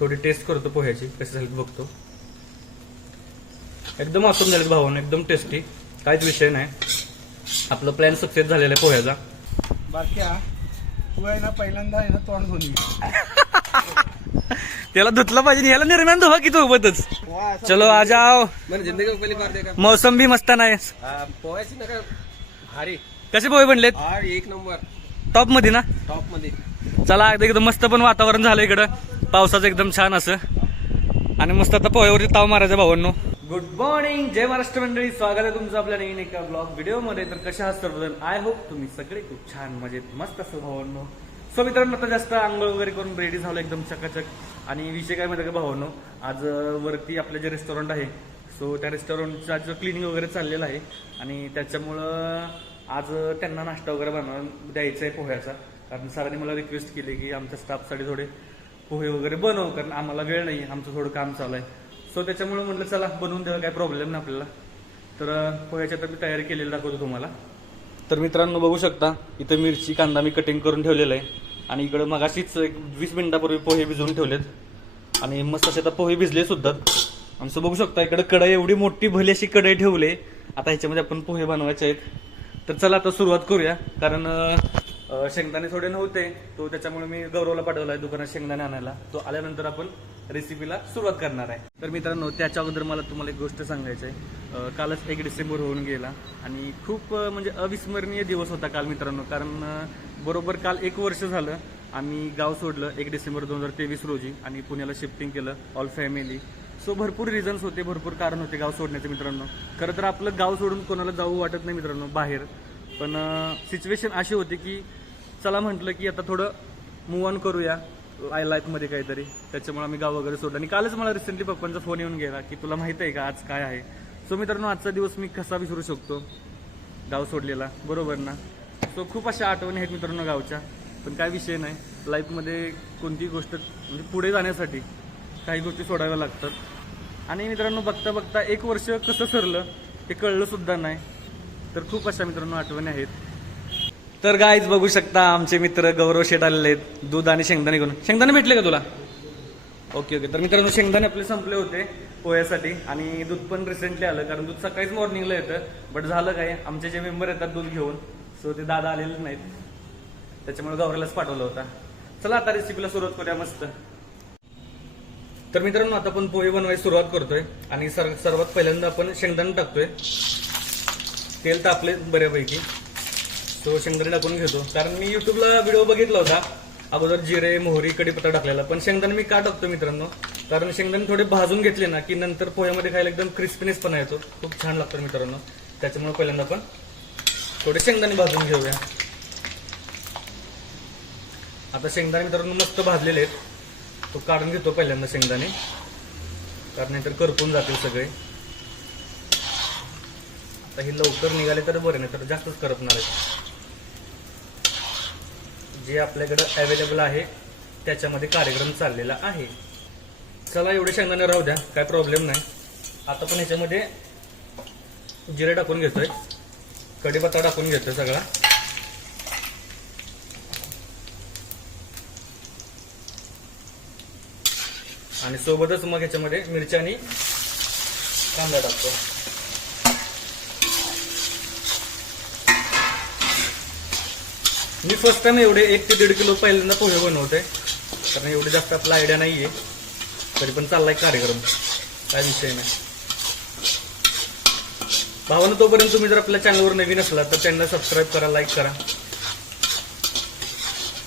थोडी टेस्ट करतो पोह्याची कशी झाली बघतो. एकदम awesome झालेत भावानं एकदम टेस्टी काहीच विषय नाही. आपलं प्लॅन सक्सेस झालेला आहे पोह्याचा. बारक्या तू आहे ना पहिल्यांदा आहे ना तोंड धुवून. त्याला धुतलं पाहिजे याला निर्माण धुवा की सोबतच असा- चलो आ जाओ मैंने जिंदगी में पहली बार देखा मौसम भी मस्त नाही. पोहायची भारी. कसे पोहे बनलेत? आर एक नंबर. टॉपमध्ये ना? टॉपमध्ये. चला एकदम मस्त पण वातावरण झालं इकडं. पावसाचं एकदम छान असं. आणि मस्त आता पोह्यावरती ताव मारायचा भावांनो. गुड मॉर्निंग जय महाराष्ट्र मंडळी. स्वागत आहे तुमचं आपल्या नवीन एका ब्लॉग व्हिडिओमध्ये तर कशा आहात सर्वजण? आय होप तुम्ही सगळे खूप छान मजेत मस्त असं भावांनो. सो मित्रांनो आता जास्त आंघोळ वगैरे करून रेडी झालो एकदम चकाचक. आणि विषय काय माहिती का भावांनो? आज वरती आपलं जे रेस्टॉरंट आहे सो त्या रेस्टॉरंटचं आज क्लिनिंग वगैरे चाललेलं आहे. आणि त्याच्यामुळं आज त्यांना नाश्ता वगैरे बनवून द्यायचा आहे पोह्याचा. कारण सरांनी मला रिक्वेस्ट केली की आमच्या स्टाफसाठी थोडे पोहे वगैरे बनव कारण आम्हाला वेळ नाही आमचं थोडं काम चालू आहे सो त्याच्यामुळे म्हटलं चला बनवून द्यावं काय प्रॉब्लेम नाही आपल्याला. तर पोह्याची आता मी तयारी केलेली दाखवतो तुम्हाला. तर मित्रांनो बघू शकता इथं मिरची कांदा मी कटिंग करून ठेवलेला आहे आणि इकडं मगाशीच एक वीस मिनिटापूर्वी पोहे भिजवून ठेवलेत. आणि मस्त असे आता पोहे भिजले सुद्धा. आमचं बघू शकता इकडे कढई एवढी मोठी भली अशी कढई ठेवले. आता ह्याच्यामध्ये आपण पोहे बनवायचे आहेत. तर चला आता सुरुवात करूया. कारण शेंगदाणे थोडे नव्हते. तो त्याच्यामुळे मी गौरवला पाठवला आहे दुकानात शेंगदाणे आणायला. तो आल्यानंतर आपण रेसिपीला सुरुवात करणार आहे. तर मित्रांनो त्याच्या अगोदर मला तुम्हाला एक गोष्ट सांगायची आहे कालच एक डिसेंबर होऊन गेला आणि खूप म्हणजे अविस्मरणीय दिवस होता काल मित्रांनो. कारण बरोबर काल एक वर्ष झालं आम्ही गाव सोडलं एक डिसेंबर दोन हजार तेवीस रोजी आणि पुण्याला शिफ्टिंग केलं ऑल फॅमिली सो भरपूर रिझन्स होते भरपूर कारण होते गाव सोडण्याचे मित्रांनो. खरं तर आपलं गाव सोडून कोणाला जाऊ वाटत नाही मित्रांनो बाहेर. पण सिच्युएशन अशी होती की चला म्हटलं की आता थोडं मूव ऑन करूया. आय लाईफमध्ये काहीतरी. त्याच्यामुळे आम्ही गाव वगैरे सोडलं. आणि कालच मला रिसेंटली पप्पांचा फोन येऊन गेला की तुला माहीत आहे का आज काय आहे? सो मित्रांनो आजचा दिवस मी कसा विसरू शकतो? गाव सोडलेला. बरोबर ना? सो खूप अशा आठवणी आहेत मित्रांनो गावच्या. पण काय विषय नाही. लाईफमध्ये कोणती गोष्ट म्हणजे पुढे जाण्यासाठी काही गोष्टी सोडाव्या लागतात. आणि मित्रांनो बघता बघता एक वर्ष कसं सरलं ते कळलं सुद्धा नाही. तर खूप अशा मित्रांनो आठवणी आहेत. तर गाईज बघू शकता आमचे मित्र गौरव शेट आलेले आहेत. दूध आणि शेंगदाणे घेऊन. शेंगदाणे भेटले का तुला? ओके ओके तर मित्रांनो शेंगदाणे आपले संपले होते पोह्यासाठी आणि दूध पण रिसेंटली आलं कारण दूध सकाळीच मॉर्निंगला येतं. बट झालं काय आमचे जे मेंबर येतात दूध घेऊन सो ते दादा आलेले नाहीत. त्याच्यामुळे गौऱ्यालाच पाठवलं होता. चला आता रेसिपीला सुरुवात करूया मस्त. तर मित्रांनो आता आपण पोहे बनवायला सुरुवात करतोय आणि सर सर्वात पहिल्यांदा आपण शेंगदाणे टाकतोय. तेल तापले बऱ्यापैकी. तो शेंगदाणे टाकून घेतो. कारण मी युट्यूबला व्हिडिओ बघितला होता. अगोदर जिरे मोहरी कडीपत्ता टाकलेला. पण शेंगदाणे मी का टाकतो मित्रांनो? कारण शेंगदाणे थोडे भाजून घेतले ना की नंतर पोह्यामध्ये खायला एकदम क्रिस्पीनेस पण येतो. खूप छान लागतो मित्रांनो. त्याच्यामुळे पहिल्यांदा आपण थोडे शेंगदाणे भाजून घेऊया. आता शेंगदाणे मित्रांनो मस्त भाजलेले आहेत. तो काढून घेतो पहिल्यांदा शेंगदाणे. कारण नाहीतर करपून जातील सगळे. आता हे लवकर निघाले तर बरे नाही तर जास्तच करपणार आहेत. जे आपल्याकडे अवेलेबल आहे त्याच्यामध्ये कार्यक्रम चाललेला आहे. चला एवढे शेंगदाणे राहू द्या काय प्रॉब्लेम नाही. आता पण ह्याच्यामध्ये जिरे टाकून घेतोय. कढीपत्ता टाकून घेतोय सगळा. आणि सोबतच मग ह्याच्यामध्ये मिरच्या आणि कांदा टाकतो. मी फर्स्ट टाइम एवढे एक ते दीड किलो पहिल्यांदा पोहे बनवतोय. कारण एवढे जास्त आपला आयडिया नाही आहे तरी पण चाललाय कार्यक्रम. काय विषय नाही. भावानं तोपर्यंत तुम्ही जर आपल्या चॅनलवर नवीन असला तर त्यांना सबस्क्राईब करा लाईक करा.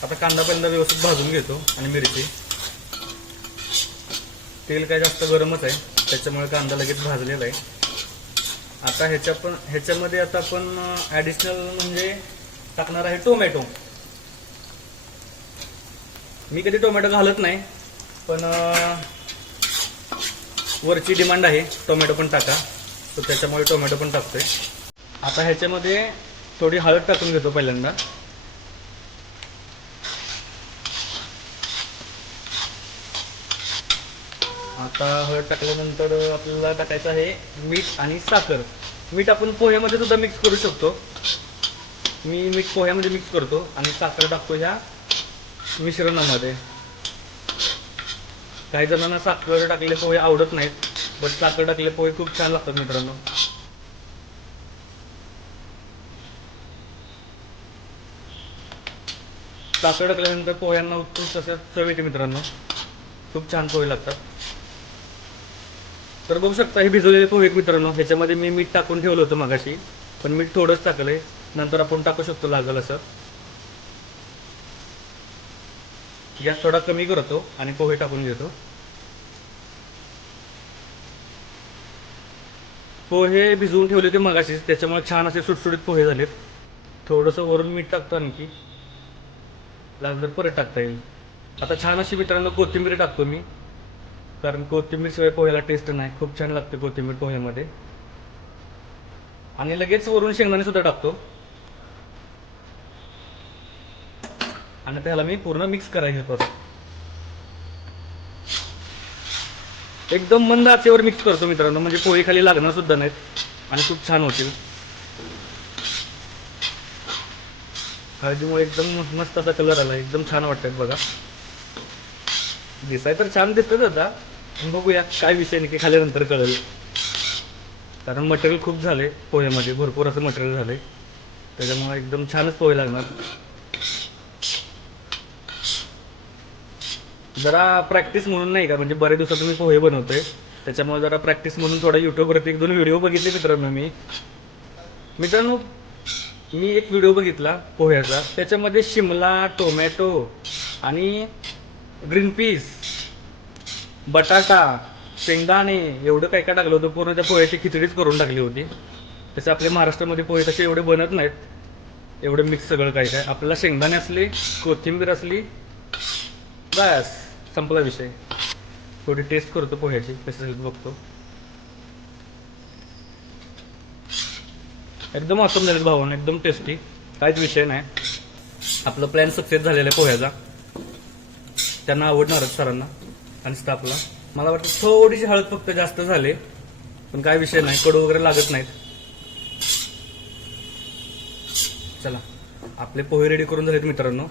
आता कांदा पहिल्यांदा व्यवस्थित भाजून घेतो आणि मिरची. तेल काय जास्त गरमच आहे. त्याच्यामुळे कांदा लगेच भाजलेला आहे. आता ह्याच्या पण ह्याच्यामध्ये आता आपण ॲडिशनल म्हणजे टाकणार आहे टोमॅटो. मी कधी टोमॅटो घालत नाही पण वरची डिमांड आहे टोमॅटो पण टाका. तर त्याच्यामुळे टोमॅटो पण टाकतोय. आता ह्याच्यामध्ये थोडी हळद टाकून घेतो पहिल्यांदा. आता हळद टाकल्यानंतर आपल्याला टाकायचं आहे मीठ आणि साखर. मीठ आपण पोह्यामध्ये सुद्धा मिक्स करू शकतो. मी मीठ पोह्यामध्ये मिक्स करतो आणि साखर टाकतो ह्या मिश्रणामध्ये. काही जणांना साखर टाकले पोहे आवडत नाहीत बट साखर टाकले पोहे खूप छान लागतात मित्रांनो. साखर टाकल्यानंतर पोह्यांना उत्कृष्ट असं चव येते मित्रांनो. खूप छान पोहे लागतात. तर बघू शकता हे भिजवलेले पोहे मित्रांनो. ह्याच्यामध्ये मी मीठ टाकून ठेवलं होतं मगाशी पण मीठ थोडंच टाकलंय. नंतर आपण टाकू शकतो लागल असं. गॅस थोडा कमी करतो आणि पोहे टाकून घेतो. पोहे भिजवून ठेवले होते मगाशीच त्याच्यामुळे छान असे सुटसुटीत पोहे झालेत. थोडंसं वरून मीठ टाकतो आणखी. लागलं परत टाकता येईल. आता छान अशी मित्रांनो कोथिंबीर टाकतो मी. कारण कोथिंबीर शिवाय पोह्याला टेस्ट नाही. खूप छान लागते कोथिंबीर पोह्यामध्ये. आणि लगेच वरून शेंगदाणे सुद्धा टाकतो. आणि त्याला मी पूर्ण मिक्स करायचं परत एकदम मंद आचेवर मिक्स करतो मित्रांनो म्हणजे पोहे खाली लागणार सुद्धा नाहीत आणि खूप छान होतील. हळदीमुळे एकदम मस्त असा कलर आला एकदम छान वाटतात बघा. दिसाय तर छान दिसतच आता बघूया काय विषय नक्की खाल्यानंतर कळेल. कारण मटेरियल खूप झाले पोह्यामध्ये भरपूर असं मटेरियल झालंय. त्याच्यामुळे एकदम छानच पोहे लागणार. जरा प्रॅक्टिस म्हणून नाही का? म्हणजे बऱ्याच दिवसात मी पोहे बनवतोय. त्याच्यामुळे जरा प्रॅक्टिस म्हणून थोडा युट्यूबवरती एक दोन व्हिडिओ बघितले मित्रांनो मी. मित्रांनो मी एक व्हिडिओ बघितला पोह्याचा. त्याच्यामध्ये शिमला टोमॅटो आणि ग्रीन पीस बटाटा शेंगदाणे एवढं काय काय टाकलं होतं पूर्ण त्या पोह्याची खिचडीच करून टाकली होती. तसे आपल्या महाराष्ट्रामध्ये पोहे तसे एवढे बनत नाहीत. एवढं मिक्स सगळं काय काय. आपल्याला शेंगदाणे असले कोथिंबीर असली बस. संपला विषय. थोडी टेस्ट करतो पोह्याची कशी बघतो. एकदम असं झालेत भावानं एकदम टेस्टी काहीच विषय नाही. आपलं प्लॅन सक्सेस झालेला आहे पोह्याचा. त्यांना आवडणारच सरांना आणि स्टाफला मला वाटतं थोडीशी हळद फक्त जास्त झाले पण काय विषय नाही कडू वगैरे लागत नाहीत. चला आपले पोहे रेडी करून झालेत मित्रांनो.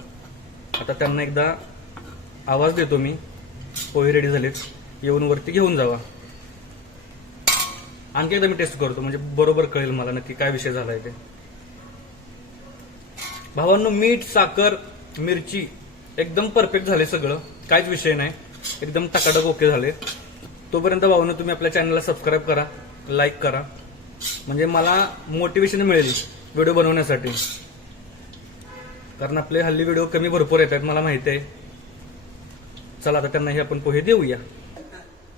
आता त्यांना एकदा आवाज देतो मी. पोहे रेडी झालेत. येऊन वरती घेऊन जावा. आणखी एकदा मी टेस्ट करतो म्हणजे बरोबर कळेल मला नक्की काय विषय झालाय ते. भावांनो मीठ साखर मिरची एकदम परफेक्ट झाले सगळं. काहीच विषय नाही. एकदम टकाटक ओके झाले. तोपर्यंत भावांनो तुम्ही आपल्या चॅनलला सबस्क्राईब करा लाईक करा. म्हणजे मला मोटिवेशन मिळेल व्हिडिओ बनवण्यासाठी. कारण आपले हल्ली व्हिडिओ कमी भरपूर येत आहेत मला माहिती आहे. चला आता त्यांना हे आपण पोहे देऊया.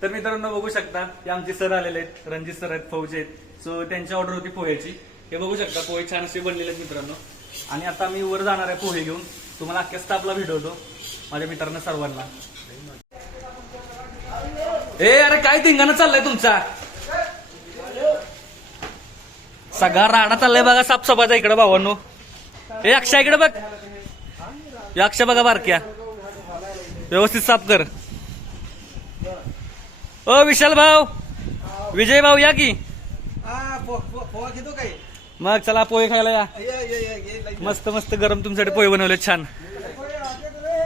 तर मित्रांनो बघू शकता हे आमचे सर आलेले आहेत रणजित सर आहेत फौजे आहेत. सो त्यांची ऑर्डर होती पोह्याची. हे बघू शकता पोहे छान असे बनलेले आहेत मित्रांनो. आणि आता मी वर जाणार आहे पोहे घेऊन. तुम्हाला अख्ख्या स्टाफला भेटवतो माझ्या मित्रांना सर्वांना. ए अरे काय धिंगाणं चाललंय तुमचा? सगळा राडा चाललाय बघा साफसफाईचा इकडे भावांनो. ए अक्षा इकडे बघ. हे अक्षा बघा बारक्या. व्यवस्थित साफ कर. ओ विशाल भाऊ. विजय भाऊ या की? मग चला पोहे खायला या. मस्त मस्त गरम तुमच्याकडे पोहे बनवले छान.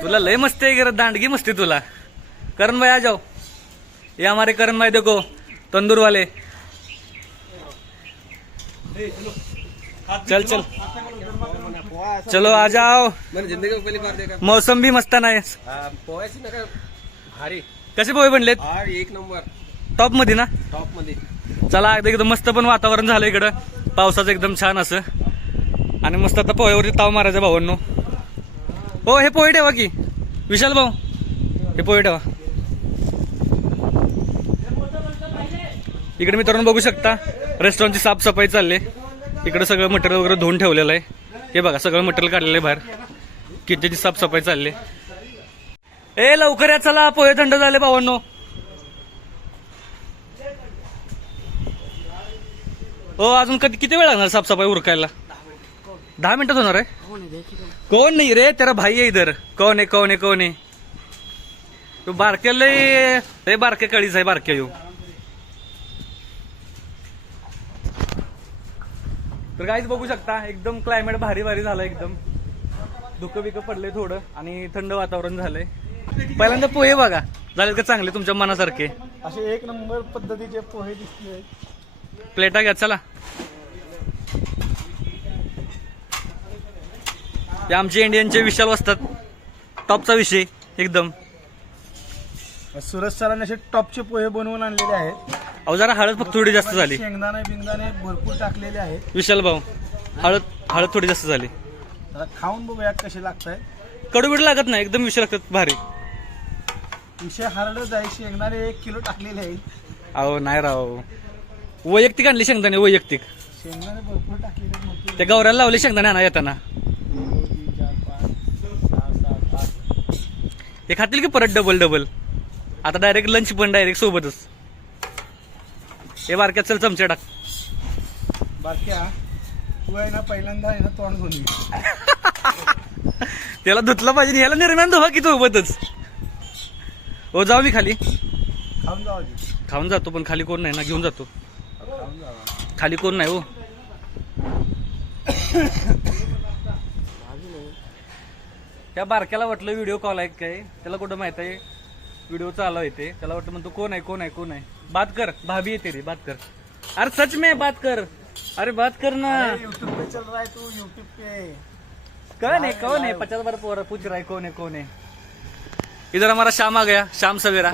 तुला लय मस्त आहे गरज दांडगी मस्ती तुला. करण भाई आ जाओ ये हमारे करण भाई देखो तंदूर वाले चल चल. चलो आ जाओ। मैंने जिंदगी में पहली बार देखा। मौसम भी मस्त नाही हाँ, पोह्याची भारी। कसे पोहे बनलेत आर एक नंबर। टॉपमध्ये ना? टॉपमध्ये चला एकदा एकदम मस्त पण वातावरण झालं इकडं. पावसाचं एकदम छान असं. आणि मस्त आता पोह्यावरती ताव मारायचा भावांनो. हो हे पोहे ठेवा की. विशाल भाऊ हे पोहे ठेवा. इकडे मित्रांनो बघू शकता रेस्टॉरंटची साफसफाई चालली. इकडे सगळं मटेरियल वगैरे धुवून ठेवलेलं आहे. हे बघा सगळं मटेरियल काढलेलं आहे बाहेर. किचनची साफसफाई चालली ए लवकर या चला पोहे थंड झाले भावांनो. हो अजून कधी किती वेळ लागणार साफसफाई उरकायला? दहा मिनिटात होणार आहे? कोण नाही रे तेरा भाई आहे इधर. कोण आहे कोण आहे कोण आहे? तो बारक्या लय बारक्या कळीच आहे बारक्या येऊ. तर काहीच बघू शकता एकदम क्लायमेट भारी भारी झालं एकदम. धुकं बिकं पडलंय थोडं आणि थंड वातावरण झालंय. पहिल्यांदा पोहे बघा. झाले का चांगले तुमच्या मनासारखे? असे एक नंबर पद्धतीचे पोहे दिसले. प्लेटा घ्या चला. आमचे इंडियनचे विशाल असतात टॉपचा विषय एकदम. सुरज सरांनी असे टॉपचे पोहे बनवून आणलेले आहेत. अहो जरा हळद फक्त थोडी जास्त झाली. शेंगदाणे बिंगदाणे भरपूर टाकलेले आहेत. विशाल भाऊ हळद हळद थोडी जास्त झाली. आता खाऊन बघूया कसे लागत आहेत कडू बीड लागत नाही एकदम विषय लागतात भारी. विषय हरडच आहे शेंगदाणे एक किलो टाकलेले आहेत. अहो नाही राव. वैयक्तिक आणली शेंगदाणे वैयक्तिक. शेंगदाणे भरपूर टाकलेले आहेत मोठे. त्या गौऱ्याला लावले शेंगदाणे आणा येताना. दोन, तीन, चार, पाच, सहा, सात, आठ. हे खातील की परत डबल डबल आता डायरेक्ट लंच पण डायरेक्ट सोबतच. हे बारक्यात चल चमचे टाक. बारक्या तू आहे ना पहिल्यांदा आहे ना तोंड धुवून घे. त्याला धुतलं पाहिजे ह्याला निर्माण धुवा की सोबतच. हो जाऊ मी खाली. खाऊन आधी. खाऊन जातो पण खाली कोण नाही ना घेऊन जातो. खाली कोण नाही हो. त्या बारक्याला वाटलं व्हिडिओ कॉल आहे काय? त्याला कुठं माहीत आहे? व्हिडिओ चालू आहे ते. त्याला वाटतं म्हणतो कोण आहे कोण आहे कोण आहे? बात कर. भाभी येते रे बात कर. अरे सच में बात कर. अरे बात कर ना. यूट्यूब पे चल रहा है तू यूट्यूब पे. कौन है कौन है? पचास बार पूरा पूछ रहा है कौन है कौन है? इधर हमारा शाम आ गया शाम सवेरा.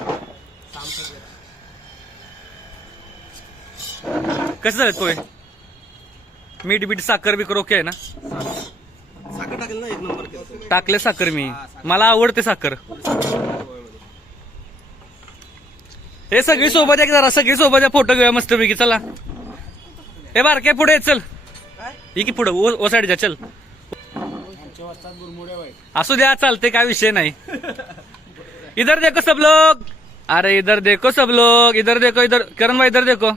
कसं झालं पोहे मीठ बीठ साखर बिकर ओके आहे ना साखर टाकेल ना एक नंबर केलं. टाकले साखर मी. मला आवडते साखर हे सगळी सोबत आहे की जरा? सगळी सोबत आहे. फोटो घेऊया मस्त पैकी चला. हे बारके पुढे चल. ही की पुढे. ओ साईडच्या चल. असू द्या चालते काय विषय नाही. इधर देखो सब लोग. अरे इधर देखो सब लोग. इधर देखो इधर. करण भाई इधर देखो.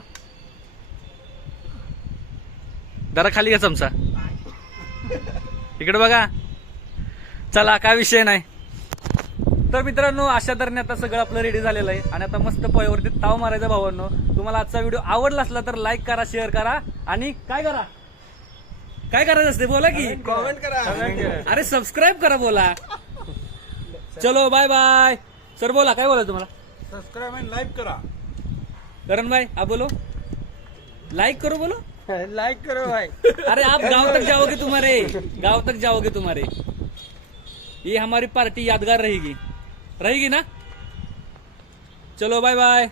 जरा खाली घ्या चमचा. इकडे बघा. चला काय विषय नाही. तर मित्रांनो अशा तऱ्हेने आता सगळं आपलं रेडी झालेलं आहे. आणि आता मस्त पोयावरती ताव मारायचा भावांनो. तुम्हाला आजचा व्हिडिओ आवडला असला तर लाईक करा शेअर करा. आणि काय करा? काय करायचं असते? बोला की. कॉमेंट करा. अरे सबस्क्राईब करा बोला. चलो बाय बाय सर बोला काय बोला तुम्हाला? सबस्क्राईब आणि लाईक करा. करण भाई आप बोलो. लाइक करो बोलो. लाईक करो भाई. अरे आप गांव तक जाओगे तुम्हारे. गांव तक जाओगे तुम्हारे. ये हमारी पार्टी यादगार रहेगी. रहेगी ना? चलो बाय बाय